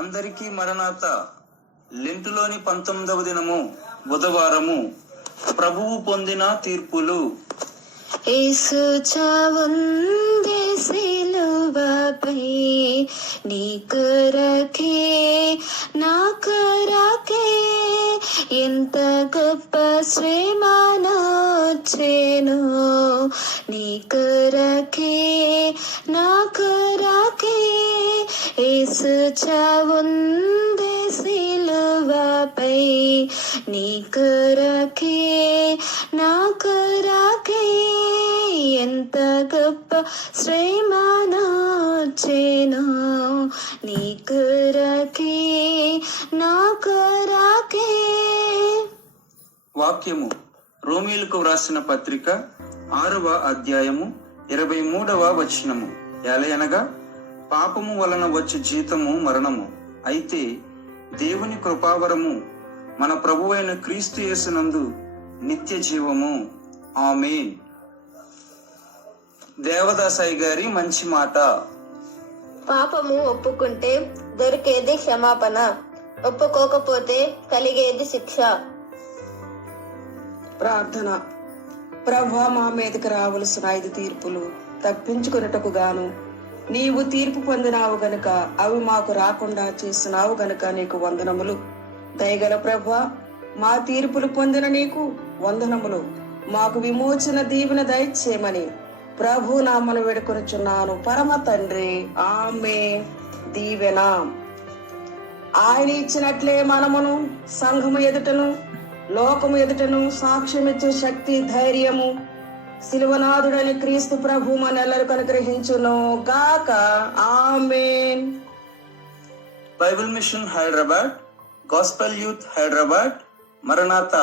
అందరికీ మరణాత. లెంటులోని 19వ దినము బుధవారము. ప్రభువు పొందిన తీర్పులు. యేసు చావుంది సిలువపై, నీ కొరకే నా కొరకే ఎంత గొప్ప శ్రమనొచ్చెను. నీ కొరకే నా కొరకే యేసు చావుంది సిలువపై, నీ కొరకే నా కొరకే ఎంత గొప్ప శ్రమనొచ్చెను. నీ కొరకే నా కొరకే. వాక్యము రోమీయులకు వ్రాసిన పత్రిక 6వ అధ్యాయము 23వ వచనము. ఎలయనగా పాపము వలన వచ్చు జీతము మరణము, అయితే దేవుని కృపావరము మన ప్రభువైన క్రీస్తు యేసునందు నిత్య జీవము. ఆమేన్. దేవదాసాయి గారి మంచి మాట. పాపము ఒప్పుకుంటే దొరికేది క్షమాపణ, ఒప్పుకోకపోతే కలిగేది శిక్ష. ప్రార్థన. ప్రభువా, మా మీదకి రావలసిన 5 తీర్పులు తప్పించుకున్నటకు గాను నీవు తీర్పు పొందినావు గనుక, అవి మాకు రాకుండా చేసినావు గనుక నీకు వందనములు. దయగల ప్రభువా, మా తీర్పులు పొందిన నీకు వందనములు. మాకు విమోచన దీవెన దయచేయమని ప్రభు నామను వేడుకొనుచున్నాను పరమ తండ్రి. ఆమేన్. దీవెన. ఆయన ఇచ్చినట్లే మనమును సంఘము ఎదుటను లోకము ఎదుటను సాక్ష్యమిచ్చే శక్తి, ధైర్యము శిలువనాథుడని క్రీస్తు ప్రభు మనెల్లరికి అనుగ్రహించును గాక. ఆమేన్. Bible mission Hyderabad, gospel youth Hyderabad, మరణాత.